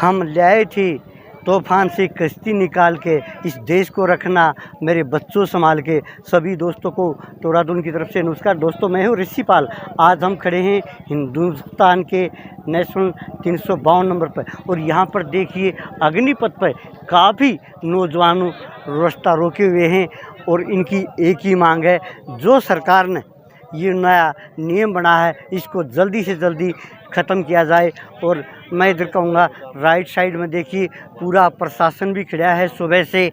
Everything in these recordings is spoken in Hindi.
हम लाए थे तूफान से कश्ती निकाल के, इस देश को रखना मेरे बच्चों संभाल के। सभी दोस्तों को तोरादून की तरफ से नमस्कार। दोस्तों, मैं हूँ ऋषिपाल। आज हम खड़े हैं हिंदुस्तान के नेशनल 352 नंबर पर, और यहाँ पर देखिए अग्निपथ पर काफ़ी नौजवानों रास्ता रोके हुए हैं, और इनकी एक ही मांग है, जो सरकार ने ये नया नियम बना है इसको जल्दी से जल्दी ख़त्म किया जाए। और मैं इधर कहूँगा राइट साइड में देखिए पूरा प्रशासन भी खड़ा है सुबह से।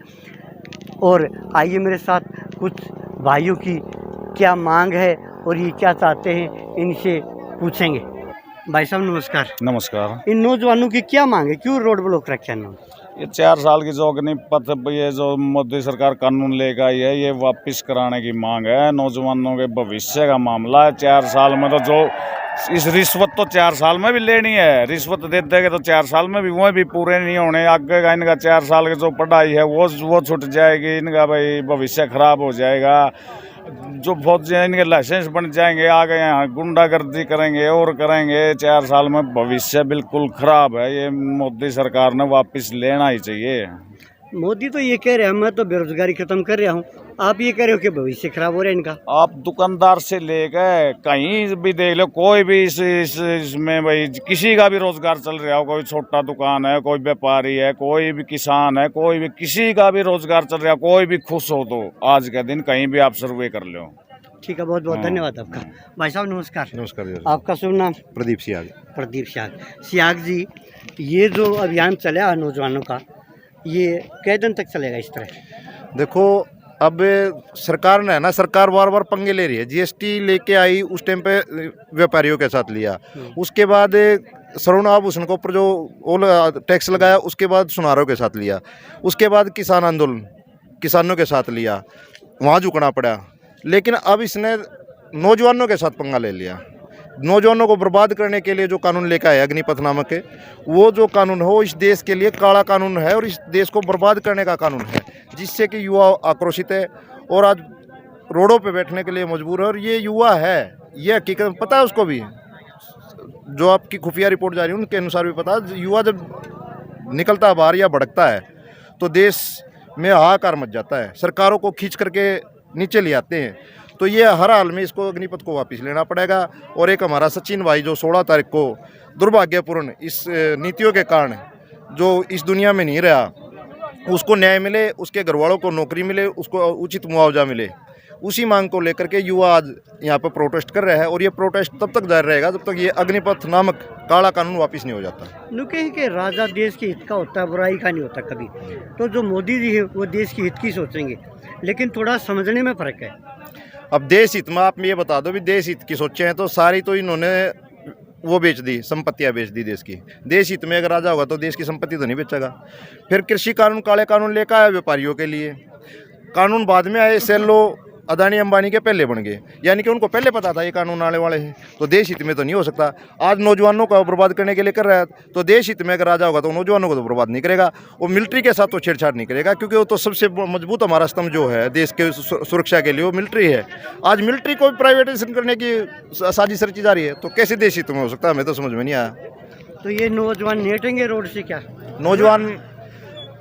और आइए मेरे साथ कुछ भाइयों की क्या मांग है और ये क्या चाहते हैं इनसे पूछेंगे। भाई साहब नमस्कार। नमस्कार। इन नौजवानों की क्या मांग है, क्यों रोड ब्लॉक रखे हैं इन्होंने? ये 4 साल की जो अग्निपथ ये जो मोदी सरकार कानून लेकर आई है, ये वापस कराने की मांग है। नौजवानों के भविष्य का मामला है। 4 साल में तो जो इस रिश्वत तो 4 साल में भी लेनी है, रिश्वत दे देंगे तो 4 साल में भी वो भी पूरे नहीं होने। आगे का इनका 4 साल की जो पढ़ाई है वो छूट जाएगी, इनका भाई भविष्य खराब हो जाएगा। जो फौजी हैं इनके लाइसेंस बन जाएंगे, आगे यहाँ गुंडागर्दी करेंगे और करेंगे। 4 साल में भविष्य बिल्कुल खराब है। ये मोदी सरकार ने वापस लेना ही चाहिए। मोदी तो ये कह रहे हैं मैं तो बेरोजगारी खत्म कर रहा हूँ, आप ये कह रहे हो कि भविष्य खराब हो रहा है इनका। आप दुकानदार से लेकर कहीं भी देख लो, कोई भी इसमें भाई किसी का भी रोजगार चल रहा हो, कोई छोटा दुकान है, कोई व्यापारी है, कोई भी किसान है, कोई भी किसी का भी रोजगार चल रहा हो, कोई भी खुश हो तो आज के दिन कहीं भी आप सर्वे कर लो। ठीक है, बहुत बहुत धन्यवाद आपका। भाई साहब नमस्कार। नमस्कार। आपका शुभ नाम? प्रदीप सियाग। प्रदीप सियाग। सियाग जी, ये जो अभियान चला है नौजवानों का, ये कै दिन तक चलेगा इस तरह? देखो, अब सरकार ने ना, सरकार बार बार पंगे ले रही है। जीएसटी लेके आई, उस टाइम पे व्यापारियों के साथ लिया, उसके बाद स्वर्ण आभूषण के ऊपर जो टैक्स लगाया, उसके बाद सुनारों के साथ लिया, उसके बाद किसान आंदोलन किसानों के साथ लिया, वहाँ झुकना पड़ा। लेकिन अब इसने नौजवानों के साथ पंगा ले लिया। नौजवानों को बर्बाद करने के लिए जो कानून लेकर आया अग्निपथ नामक के, वो जो कानून हो इस देश के लिए काला कानून है और इस देश को बर्बाद करने का कानून है, जिससे कि युवा आक्रोशित है और आज रोडों पे बैठने के लिए मजबूर है। और ये युवा है, ये हकीकत पता है उसको भी, जो आपकी खुफिया रिपोर्ट जा रही है उनके अनुसार भी पता है। युवा जब निकलता है बाहर या भड़कता है तो देश में हाहाकार मच जाता है, सरकारों को खींच करके नीचे ले आते हैं। तो ये हर हाल में इसको अग्निपथ को वापस लेना पड़ेगा। और एक हमारा सचिन भाई जो 16 तारीख को दुर्भाग्यपूर्ण इस नीतियों के कारण जो इस दुनिया में नहीं रहा, उसको न्याय मिले, उसके घर वालों को नौकरी मिले, उसको उचित मुआवजा मिले, उसी मांग को लेकर के युवा आज यहाँ पर प्रोटेस्ट कर रहे हैं। और ये प्रोटेस्ट तब तक जारी रहेगा जब तक ये अग्निपथ नामक काला कानून वापस नहीं हो जाता। कहें कि राजा देश के हित का होता है, बुराई का नहीं होता कभी। तो जो मोदी जी है वो देश के हित की सोचेंगे, लेकिन थोड़ा समझने में फ़र्क है। अब देश हित में आप ये बता दो भी देश हित की सोचे हैं तो सारी तो इन्होंने वो बेच दी, संपत्तियां बेच दी देश की। देश हित में अगर राजा होगा तो देश की संपत्ति तो नहीं बेचेगा। फिर कृषि कानून, काले कानून लेकर आया व्यापारियों के लिए, कानून बाद में आए। सेल्लो अदानी अंबानी के पहले बन गए, यानी कि उनको पहले पता था ये कानून आने वाले हैं। तो देश हित में तो नहीं हो सकता। आज नौजवानों को बर्बाद करने के लिए कर रहा है, तो देश हित में अगर राजा होगा तो नौजवानों को तो बर्बाद नहीं करेगा। वो मिलिट्री के साथ तो छेड़छाड़ नहीं करेगा, क्योंकि वो तो सबसे मजबूत हमारा स्तंभ जो है देश के सुरक्षा के लिए वो मिलिट्री है। आज मिलिट्री को प्राइवेटाइजेशन करने की साजिश रची जा रही है, तो कैसे देश हित में हो सकता है? हमें तो समझ में नहीं आया। तो ये नौजवान नेटेंगे रोड से क्या? नौजवान,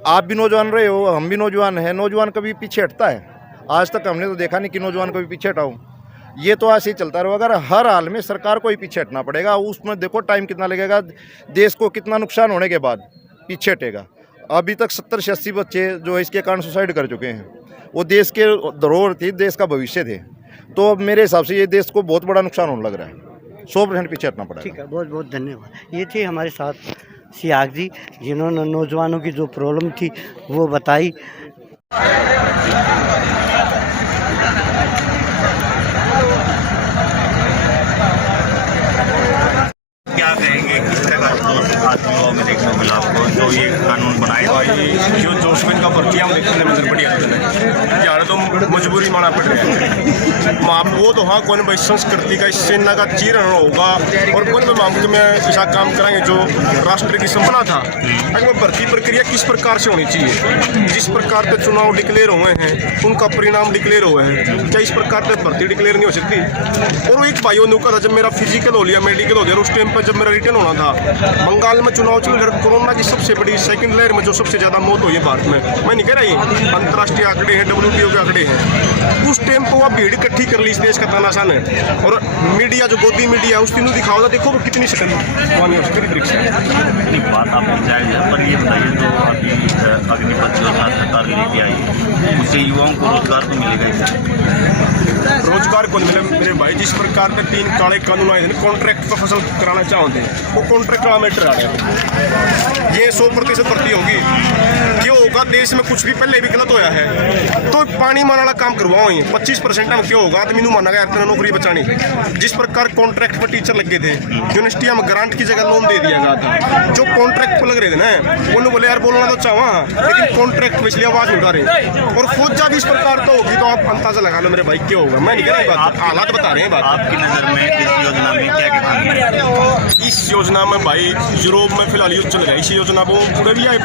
आप भी नौजवान रहे हो, हम भी नौजवान हैं। नौजवान कभी पीछे हटता है? आज तक हमने तो देखा नहीं कि नौजवान कभी पीछे हटाओ। ये तो ऐसे ही चलता रहेगा। अगर हर हाल में सरकार को ही पीछे हटना पड़ेगा, उसमें देखो टाइम कितना लगेगा, देश को कितना नुकसान होने के बाद पीछे हटेगा। अभी तक 70 से 80 बच्चे जो इसके कारण सुसाइड कर चुके हैं, वो देश के धरोहर थी, देश का भविष्य थे। तो अब मेरे हिसाब से ये देश को बहुत बड़ा नुकसान होने लग रहा है। 100% पीछे हटना पड़ेगा। ठीक है, बहुत बहुत धन्यवाद। ये थे हमारे साथ सियाग जी, जिन्होंने नौजवानों की जो प्रॉब्लम थी वो बताई। क्या कहेंगे, किस तरह का आत्माओं में देखने को मिला आपको जो ये कानून बनाए हुए जो जोश में इनका भर्तियाँ देखने में नजर बढ़िया जाने तो मजबूरी माना पड़ रहा है। आप वो तो हाँ कौन भाई संस्कृति का इससे इन्ना का चीरण होगा और कौन में मांग में ऐसा काम कराएंगे जो राष्ट्र की सपना था। अगर भर्ती प्रक्रिया किस प्रकार से होनी चाहिए, जिस प्रकार के चुनाव डिक्लेयर हुए हैं उनका परिणाम डिक्लेयर हुए हैं, क्या इस प्रकार से भर्ती डिक्लेयर नहीं हो सकती? और वो एक भाइयों ने कहा था जब मेरा फिजिकल हो लिया, मेडिकल हो गया, उस टाइम पर जब मेरा रिटर्न होना था, बंगाल साल में चुनाव चल रहे, कोरोना की सबसे बड़ी सेकंड लहर में जो सबसे ज़्यादा मौत हुई है भारत में, मैं नहीं कह रहा ये अंतर्राष्ट्रीय आंकड़े हैं, WTO के आंकड़े हैं, उस टाइम को वह भीड़ इकट्ठी कर ली इस देश का तानाशान है। और मीडिया जो गोदी मीडिया उस दिन दिखाओ था, देखो वो कितनी सकल बात आपको जायज़ है, पर ये बताइए तो अभी अग्निपथ योजना सरकार लेके आई, उससे युवाओं को रोजगार तो मिलेगा ही? रोजगार को मिले मेरे भाई, जिस प्रकार के 3 काले कानून आए थे, कॉन्ट्रैक्ट पर फसल कराना चाहते हैं, वो कॉन्ट्रैक्ट का मैटर आ गया। ये 100% भर्ती होगी, क्यों होगा? देश में कुछ भी पहले भी गलत होया है तो पानी मारने वाला काम करवाओ ही 25% में क्यों होगा? आदमी माना गया इतना नौकरी बचानी। जिस प्रकार कॉन्ट्रैक्ट पर टीचर लगे थे, यूनिवर्सिटी में ग्रांट की जगह लोन दे दिया गया था, जो कॉन्ट्रैक्ट पर लग रहे थे ना, उन्होंने बोले यार बोलना तो चाहवा, लेकिन कॉन्ट्रैक्ट में इसलिए आवाज उठा रहे। और फौजा भी इस प्रकार का होगी तो आप अंदाजा लगा लो मेरे भाई क्यों होगा। मैं नहीं कह रही बात, हालात बता रहे हैं बात। आपकी नज़र में इस योजना में क्या क्या खामी है? इस योजना में भाई यूरोप में फिलहाल युद्ध चल रहा है, इस योजना वो पूरे भी आए,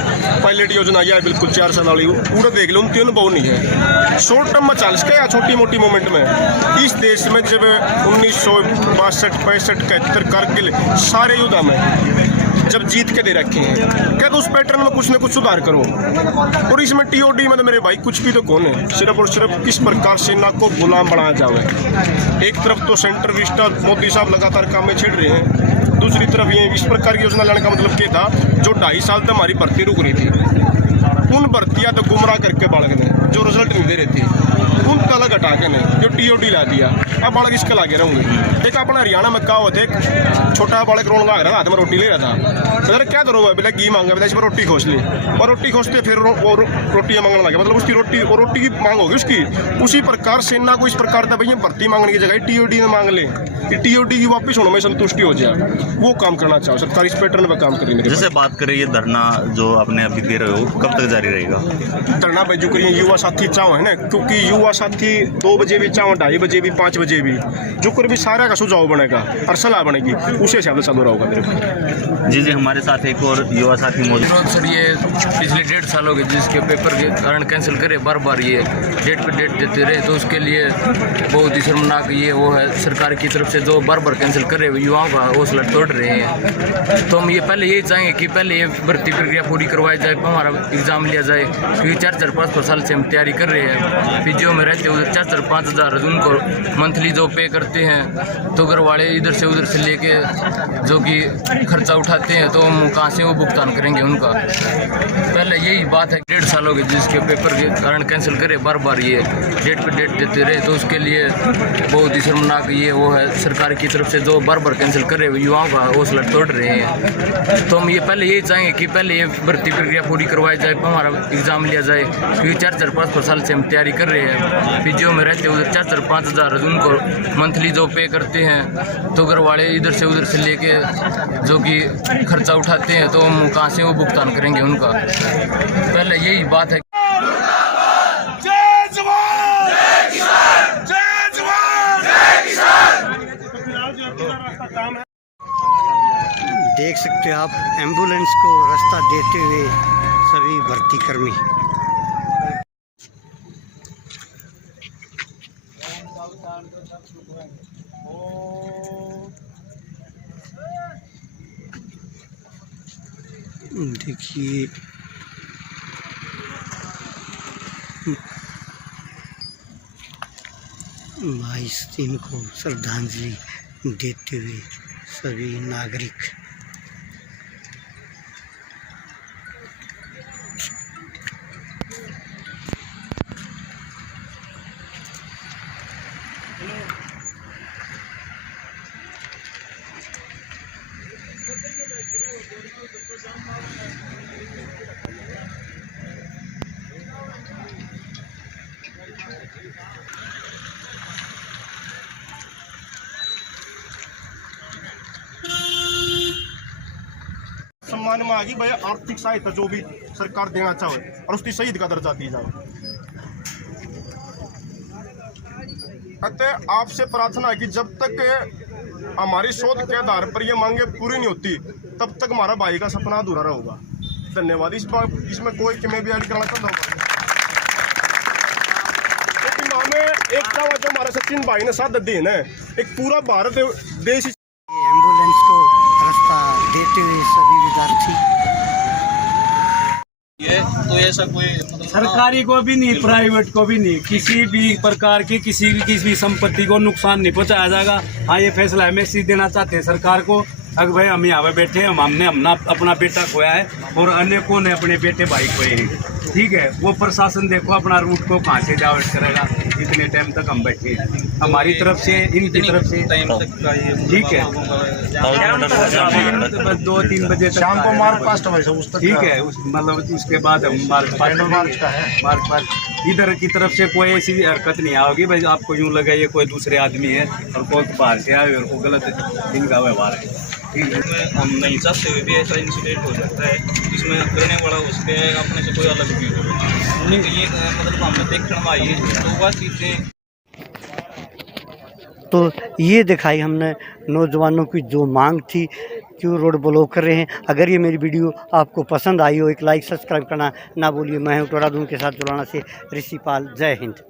पायलट योजना यह है बिल्कुल 4 साल वाली, पूरा देख लो, उनके अनुभव नहीं है। शॉर्ट टर्म में चल सके या छोटी मोटी मोमेंट में। इस देश में जब 1962, 65, 71 कारगिल सारे युद्ध में जब जीत के दे रखे हैं, क्या तो उस पैटर्न में कुछ न कुछ सुधार करो। और इसमें TOD में तो मेरे भाई कुछ भी तो कौन है, सिर्फ और सिर्फ किस प्रकार सेना को गुलाम बनाया जाए। एक तरफ तो सेंटर विस्टा मोदी साहब लगातार काम में छेड़ रहे हैं, दूसरी तरफ ये इस प्रकार की योजना लाने का मतलब क्या था, जो 2.5 साल तक हमारी भर्ती रुक रही थी, उन भर्तियाँ तो गुमराह करके बालक ने जो रिजल्ट नहीं दे रहे थे उन तलक हटा के ने जो TOD ला दिया, अब बालक इसके लागे रहूँगे। एक अपना हरियाणा में कहा होते, छोटा बालक रोन लगा रहा था, हाथ में रोटी ले रहा था, सर क्या करो बोला घी मांगा, बोला इसमें रोटी खोस ली, और रोटी खोसते फिर रोटियाँ मांगने लगे, मतलब उसकी रोटी की मांग होगी उसकी। उसी प्रकार सेना को इस प्रकार था भैया भर्ती मांगने की जगह TOD ने मांग ले, TOD की वापस होने में संतुष्टि हो जाए, वो काम करना चाहो सरकार, इस पैटर्न में काम करेंगे। जैसे बात करें ये धरना जो आपने अभी दे रहे हो, कब तक जारी रहेगा? धरना भाई जो करिए युवा साथी चाहो है ना, क्योंकि युवा साथी 2 बजे भी चाहो, 2:30 बजे भी, 5 बजे भी, जो कर भी सारा का सुझाव बनेगा और सलाह बनेगी, उसे हिसाब से चालू रहेगा मेरे। जी जी, हमारे साथ एक और युवा साथी मौजूद। सर ये पिछले 1.5 साल हो गए जिसके पेपर के कारण कैंसिल करे, बार बार ये डेट पे डेट देते रहे, तो उसके लिए बहुत ही शर्मनाक ये वो है सरकार की तरफ से, जो बार बार कैंसिल कर रहे युवाओं का हौसला तोड़ रहे हैं। तो हम ये पहले यही चाहेंगे कि पहले ये भर्ती प्रक्रिया पूरी करवाई जाए, हमारा एग्ज़ाम लिया जाए, क्योंकि 4-4, 5 साल से हम तैयारी कर रहे हैं। PGO में रहते उधर 4-5 हज़ार उनको मंथली जो पे करते हैं, तो घर वाले इधर से उधर से लेके जो कि खर्चा उठाते हैं, तो हम कहाँ से वो भुगतान करेंगे उनका। पहले यही बात है, 1.5 साल हो गए जिसके पेपर के कारण कैंसिल करे, बार बार ये डेट पे डेट देते रहे, तो उसके लिए बहुत ही शर्मनाक ये वो है सरकार की तरफ से, जो बार बार कैंसिल कर रहे युवाओं का हौसला तोड़ रहे हैं। तो हम ये पहले यही चाहेंगे कि पहले ये भर्ती प्रक्रिया पूरी करवाई जाए, हमारा एग्ज़ाम लिया जाए, क्योंकि 4-4, 5 साल से हम तैयारी कर रहे हैं। PGO में रहते उधर 4-5 हज़ार उनको मंथली जो पे करते हैं, तो घर वाले इधर से उधर से लेके जो कि खर्चा उठाते हैं, तो हम कहाँ से वो भुगतान करेंगे उनका। पहले यही बात है। देख सकते हो आप एम्बुलेंस को रास्ता देते हुए सभी भर्ती कर्मी। देखिए बाईस दिन को श्रद्धांजलि देते हुए सभी नागरिक। सम्मान में आ गई भाई आर्थिक सहायता जो भी सरकार देना चाहे और उसकी शहीद का दर्जा दी जाए। अतः आपसे प्रार्थना है कि जब तक हमारी शोध के आधार पर ये मांगे पूरी नहीं होती तब तक हमारा भाई का सपना अधूरा रहेगा। धन्यवाद। इसमें कोई कि मैं भी ऐड करना चाहता हूँ, लेकिन हमें एकता जो हमारा सचिन भाई ने साथ दी है ना, एक पूरा भारत देश एम्बुलेंस को रास्ता देते हुए सभी विद्यार्थी। ये तो ऐसा कोई मतलब सरकारी को भी नहीं, प्राइवेट को भी नहीं, किसी भी प्रकार की किसी भी संपत्ति को नुकसान नहीं पहुंचाया जाएगा। हाँ, ये फैसला है मैसेज देना चाहते हैं सरकार को, अगर भाई हम यहाँ पे बैठे हैं, हमने अपना बेटा खोया है और अनेकों ने अपने बेटे भाई खोए हैं, ठीक है। वो प्रशासन देखो अपना रूट को कहाँ से डाइवर्ट करेगा। इतने टाइम तक हम बैठे हैं, हमारी तरफ से इनकी तरफ से टाइम तक का ये ठीक है, बस 2-3 बजे तक शाम को मार्च पास्ट उस तक ठीक है। मतलब उसके बाद हम मार्च का है। पास्ट इधर की तरफ से कोई ऐसी हरकत नहीं आओगी भाई आपको यूँ लगे ये कोई दूसरे आदमी है और कोई बाहर से आए और कोई गलत इनका व्यवहार है। हम नहीं चाहते हुए भी ऐसा इंसिडेंट हो सकता है जिसमें करने वाला उसके अपने से कोई अलग व्यू हो, लेकिन ये मतलब हमने देखने में आई तो वह चीज़ें। तो ये दिखाई हमने नौजवानों की जो मांग थी क्यों रोड ब्लॉक कर रहे हैं। अगर ये मेरी वीडियो आपको पसंद आई हो, एक लाइक सब्सक्राइब करना ना भूलिए। मैं हूं टोरादून के साथ जुड़ाना से ऋषि पाल। जय हिंद।